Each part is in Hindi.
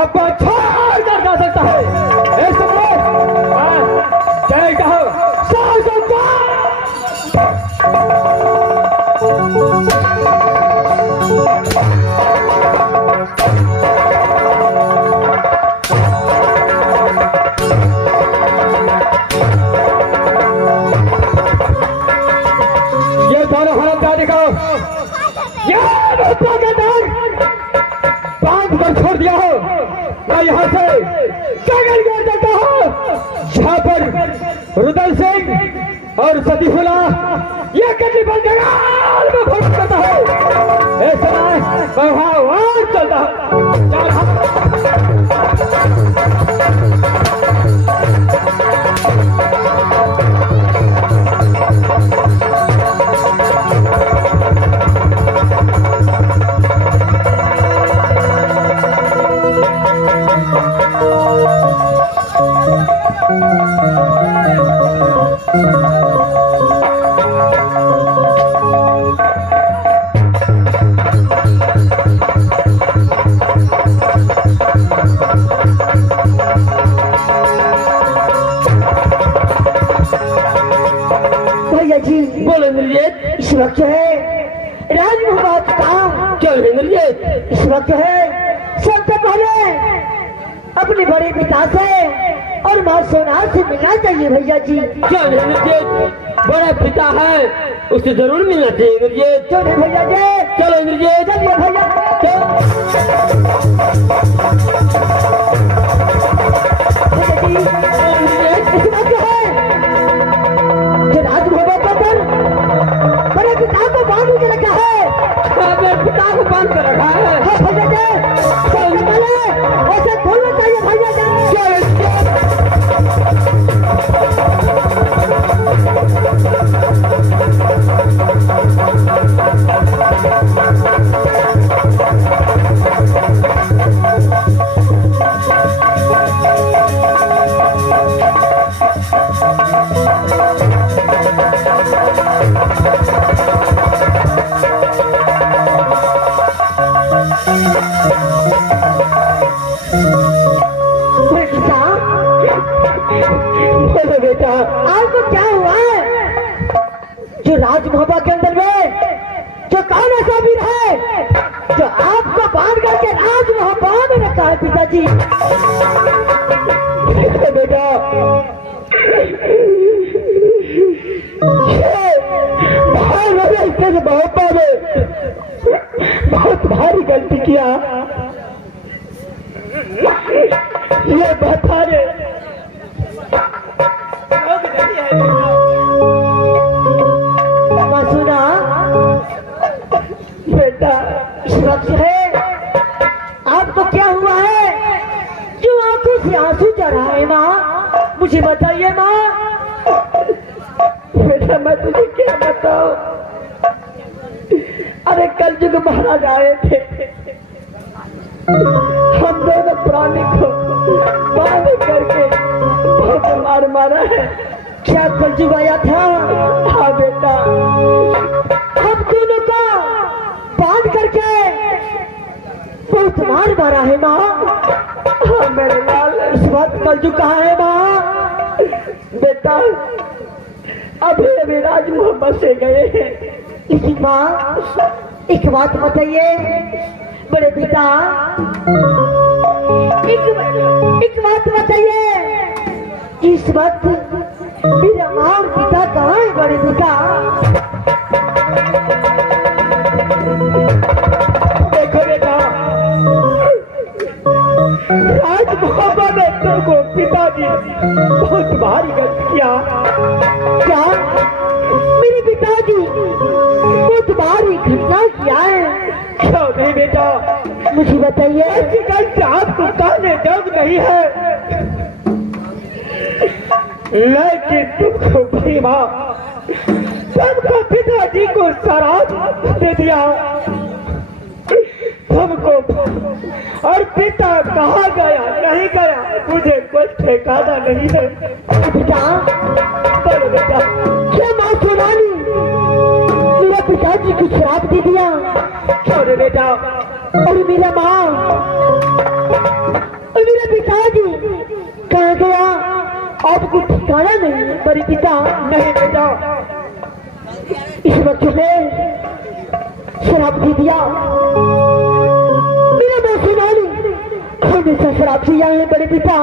आपको छोड़ कर जा सकता है। ए सम्राट, जय कहो शासन का। ये दोनों हरामजादे को ये मुद्दा के डर बांध कर छोड़ दिया हो। मैं यहाँ से जंगल कर देता हूँ जहाँ पर रुदल सिंह और सतीफुला ये कटी बन जंगल में भोग करता है। ऐसा मैं वहाँ चलता हूँ। बोलो इंद्रजीत, इस वक्त है राजमहाराज का क्यों इंद्रजीत? इस वक्त है सबसे पहले अपने बड़े पिता से और माँ सोनार से मिलना चाहिए भैया जी। क्यों इंद्रजीत? बड़ा पिता है, उससे जरूर मिलना चाहिए इंद्रजीत। चलो भैया जी, चलो इंद्रजीत, चलिए भैया। इस वक्त है जो राजभवन का दल बड़े पिता को बांध के रखा है। अपने पिता को बांध कर रखा है। हाँ भैया जी, सबसे पहले ऐसे खोलना चाहिए भैया जी। बेटा आपको क्या हुआ है? जो राजमहबा के अंदर में जो कौन ऐसा वीर है जो आपको बांध करके राजमहबा में रखा है पिताजी? बेटा इससे बहुत भारी गलती किया। ये बता रे सुना बेटा, सुरक्षा है आपको क्या हुआ है जो आंखों से आंसू जा रहा है माँ? मुझे बताइए माँ। बेटा मैं तुझे क्या बताऊं? अरे कल युग महाराज आए थे, हम दोनों प्राणी को बांध करके बहुत मार मारा है। क्या कलयुग आया था? हाँ बेटा, हम दोनों को बांध करके बहुत मारा है माँ। हाँ मेरे लाल, इस वक्त कलयुग कहाँ है माँ? बेटा अभी अभी राजमहल से गए हैं। इसी माँ एक बात बताइए बड़े पिता, एक बात बताइए, इस वक्त मेरा माँ और पिता कहाँ है बड़े पिता? देखो बेटा, राजमहल ने तुमको पिताजी बहुत भारी गलती किया। क्या मेरे पिताजी बहुत भारी घटना किया है? क्यों नहीं बेटा, मुझे बताइए। ऐसी गलती आपको कहने जग नहीं है, लेकिन तुमको भाई माँ तुमको पिताजी को शराब दे दिया तुमको, और पिता कहाँ गया नहीं गया मुझे कोई ठिकाना नहीं है। पिता बोलो बेटा, क्या माँ सुनानी मेरा पिताजी को शराब दे दिया? क्यों रे बेटा? और मेरा माँ माना नहीं बड़े पिता। नहीं बेटा, इस वक्त ने शराब पी दिया, मेरा मुंह सुना ली, हमेशा शराब पिया है बड़े पिता।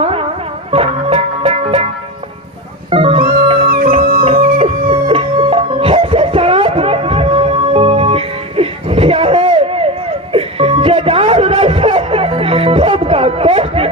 ऐसे शराब क्या है जदार रस सबका कष्ट।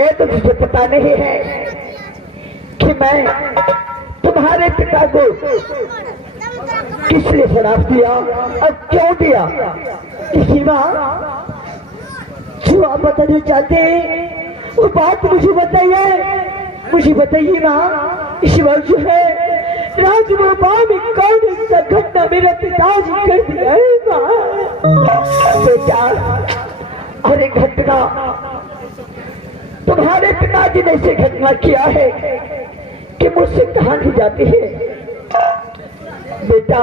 ये तो तुझे पता नहीं है कि मैं तुम्हारे पिता को किस लिए शराब दिया और क्यों दिया। किसी माँ जो आप बताना चाहते हैं वो बात मुझे बताइए, मुझे बताइए माँ। इस वक्त जो है राजमापा में कौन सा घटना मेरा पिताजी कर दिया है माँ। बेटा अरे घटना तुम्हारे पिताजी ने ऐसे घटना किया है कि मुझसे कहा नहीं जाती है बेटा।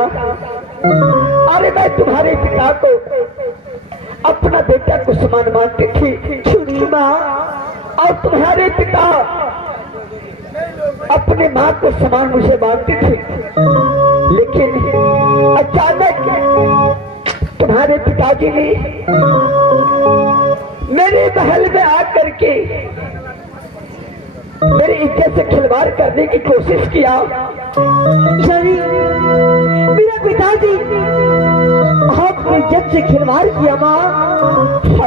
अरे मैं तुम्हारे पिता को अपना बेटा को समान मानती थी सुनी माँ, और तुम्हारे पिता अपने माँ को समान मुझे मानती थी, लेकिन अचानक तुम्हारे पिताजी ने मेरे महल में आकर के मेरी इज्जत से खिलवाड़ करने की कोशिश किया। यानी मेरा पिताजी आपने इज्जत से खिलवाड़ किया माँ।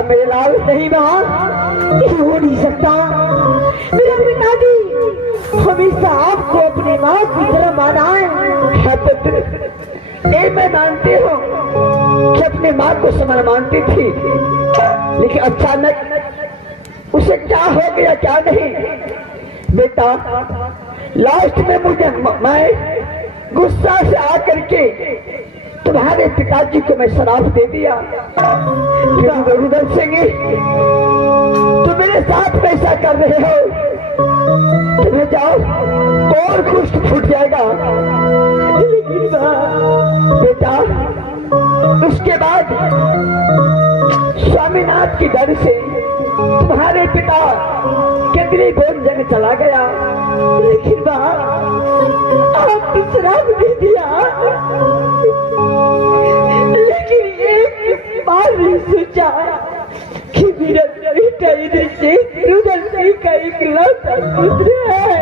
मेरे लाल नहीं माँ, ये हो नहीं सकता। मेरा पिताजी हमेशा आपको अपनी माँ की तरह माना है। ये मैं मानती हूँ कि अपनी माँ को समान मानती थी, लेकिन अचानक उसे क्या हो गया क्या नहीं। बेटा लास्ट में मुझे मैं गुस्सा से आकर के तुम्हारे पिताजी को मैं शराब दे दिया। रुदल सिंह तुम मेरे साथ कैसा कर रहे हो? तुम्हें जाओ और कुछ फूट जाएगा। लेकिन बेटा उसके बाद स्वामीनाथ की डर से तुम्हारे पिता केंद्रीय गोल जंग चला गया। लेकिन आप शराब दे दिया, लेकिन एक बार नहीं सोचा कि मेरा बेटा इधर से रुदल सिंह का इकलौता पुत्र है।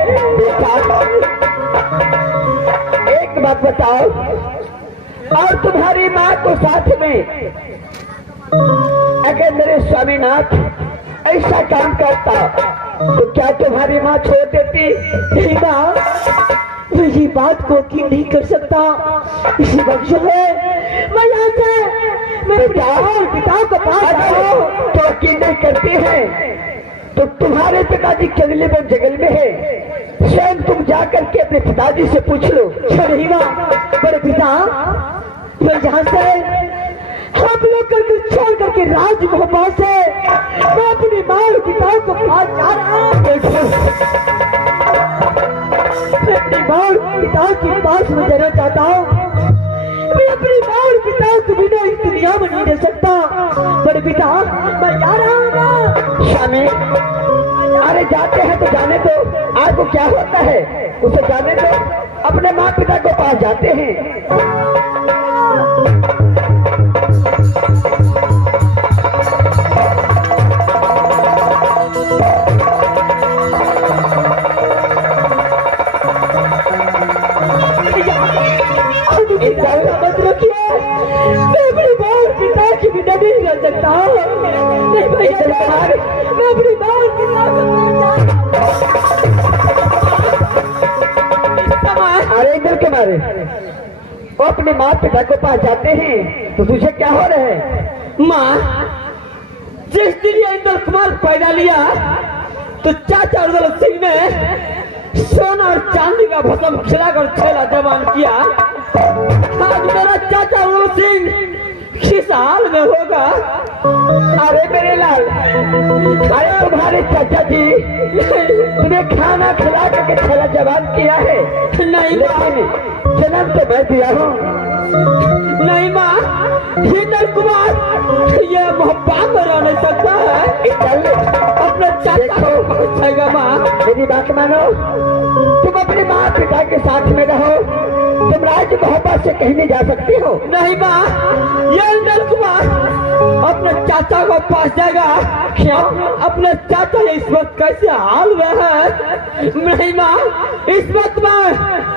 एक बात बताओ, और तुम्हारी माँ को साथ में अगर मेरे स्वामीनाथ ऐसा काम करता तो क्या तुम्हारी माँ छोड़ देती? नहीं माँ, मैं ये बात को यकीन नहीं कर सकता। इसी वक्त जो है मैं यहाँ से मैं पिता को पास तो यकीन नहीं करती है तो तुम्हारे पिताजी केरले में जंगल में है, स्वयं तुम जाकर के अपने पिताजी से पूछ लो। नहीं माँ, बड़े पिता मैं यहाँ से हम लोग करके छोड़ करके राजमहल से मैं अपनी माँ और पिता को पास जा रहा हूँ। मैं अपनी माँ और पिता के पास में जाना चाहता हूँ। मैं अपनी माँ और पिता को बिना इस दुनिया में नहीं रह सकता। बड़े पिता मैं जा रहा हूँ। स्वामी अरे जाते हैं तो जाने दो, आपको क्या होता है? उसे जाने दो, अपने माँ पिता को पास जाते हैं। मत रखिए, मैं अपनी माँ और पिता के बिना नहीं रह सकता। नहीं भैया, मैं अपनी माँ और पिता को अरे इधर के मारे वो अपने माँ पिता को पास जाते हैं तो तुझे क्या हो रहा है? माँ, जिस दिन ये इंद्र कुमार पैदा लिया तो चाचा रुदल सिंह ने सोना और चांदी का भस्म खिलाकर खेला जवान किया। आज मेरा चाचा रुदल सिंह किस हाल में होगा? अरे मेरे लाल, अरे तुम्हारे चाचा जी तुम्हें खाना खिला करके खेला जवान किया है? नहीं, लेकिन जन्म तो मैं दिया हूँ। नहीं माँ, इंद्र कुमार ये मोहब्बत में रह नहीं सकता है। अपने चाचा को पहुंचाएगा। माँ मेरी बात मानो, तुम अपने माँ पिता के साथ में रहो, तुम राज मोहब्बत से कहीं नहीं जा सकती हो। नहीं माँ, ये इंद्र कुमार अपने चाचा को पास जाएगा। क्या अपने चाचा इस वक्त कैसे हाल में है? नहीं माँ, इस वक्त मैं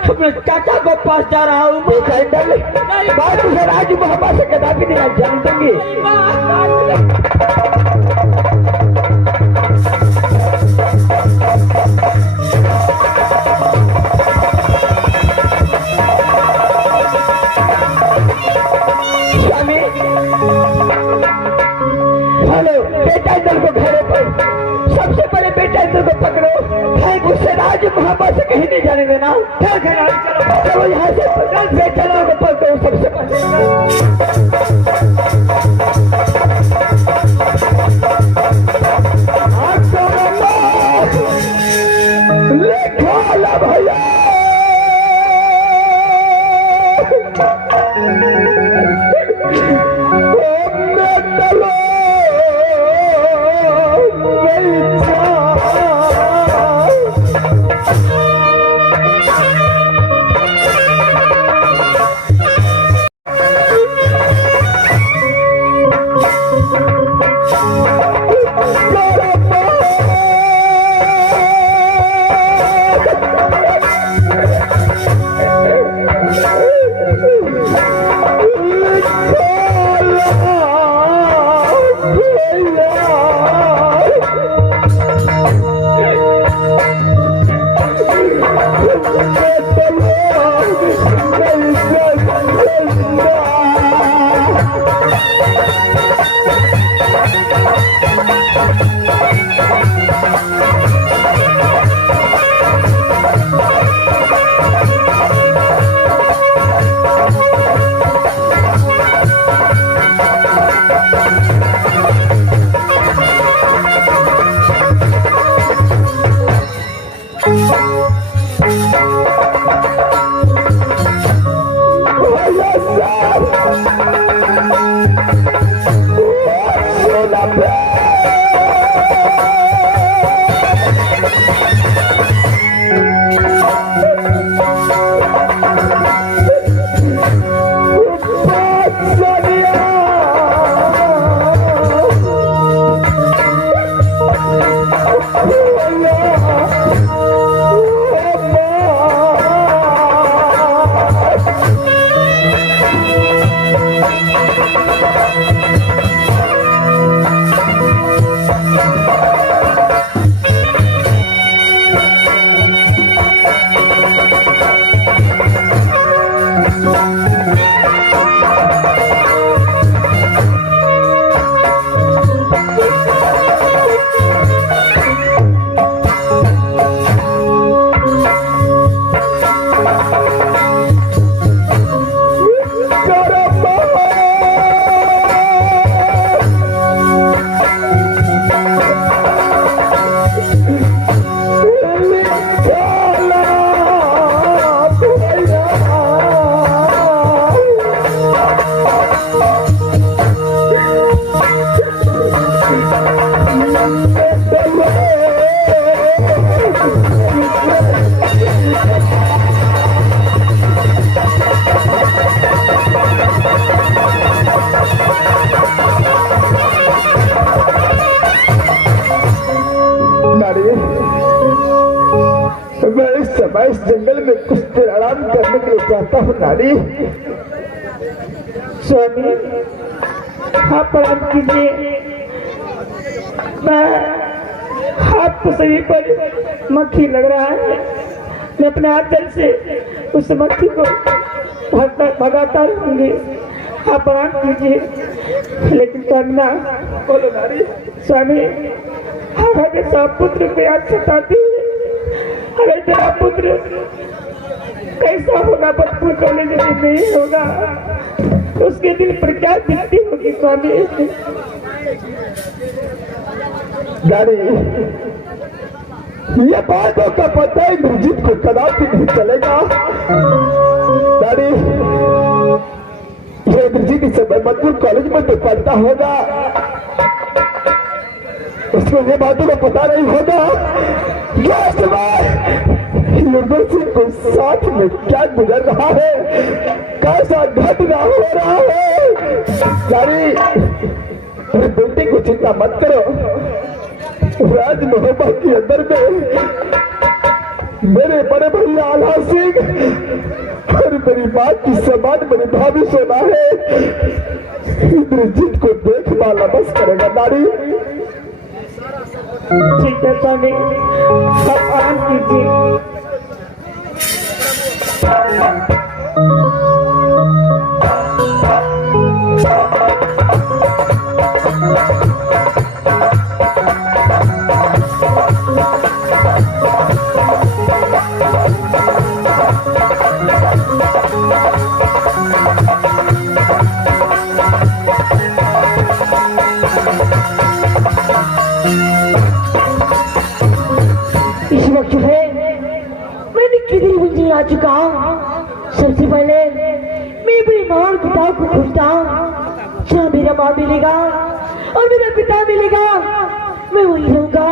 अपने चाचा को पास जा रहा हूँ। बात उसे राज मोहब्बत से कदापि नहीं जान दूंगी। हेलो बेटा, इधर को घरे पर सबसे पहले बेटा इधर को पकड़ो, उससे राज मोहब्बत से कहीं नहीं जाने देना। चलो यहाँ से बेटा लोगों को पकड़ो सबसे पहले भैया मैं इस जंगल में कुछ देर आराम करने के लिए चाहता हूँ नारी। स्वामी आप प्रणाम कीजिए। मैं आपको सभी पर मक्खी लग रहा है, मैं अपने आंचल से उस मक्खी को भगाता रहूंगी, आप प्रणाम कीजिए। लेकिन स्वामी ना बोलो नारी। स्वामी हमारे सब पुत्र को याद सताती है। अगर तेरा पुत्र कैसा होगा, बचपन कॉलेज में नहीं होगा, उसके दिल पर क्या बीतती होगी स्वामी। नारी ये बातों का पता है इंद्रजीत को कदापि नहीं चलेगा। नारी ये इंद्रजीत इस समय मधुपुर कॉलेज में तो पढ़ता होगा, उसको ये बातों का पता नहीं होगा कि युवराज सिंह को साथ में क्या गुजर रहा है, कैसा घटना हो रहा है। नारी मेरे बेटे को चिंता मत करो, राज मोहब्बत के अंदर में मेरे बड़े भैया आला सिंह और मेरी बात की समान मेरी भाभी सोना है, इंद्रजीत को देखभाल बस करेगा। नारी ठीक है स्वामी, आप आराम कीजिए। इस वक्त जो है मैंने कितनी मंजिल आ चुका हूँ। सबसे पहले मैं अपनी माँ और पिता को खोजता हूँ। जहाँ मेरा माँ मिलेगा और मेरा पिता मिलेगा मैं वही रहूंगा।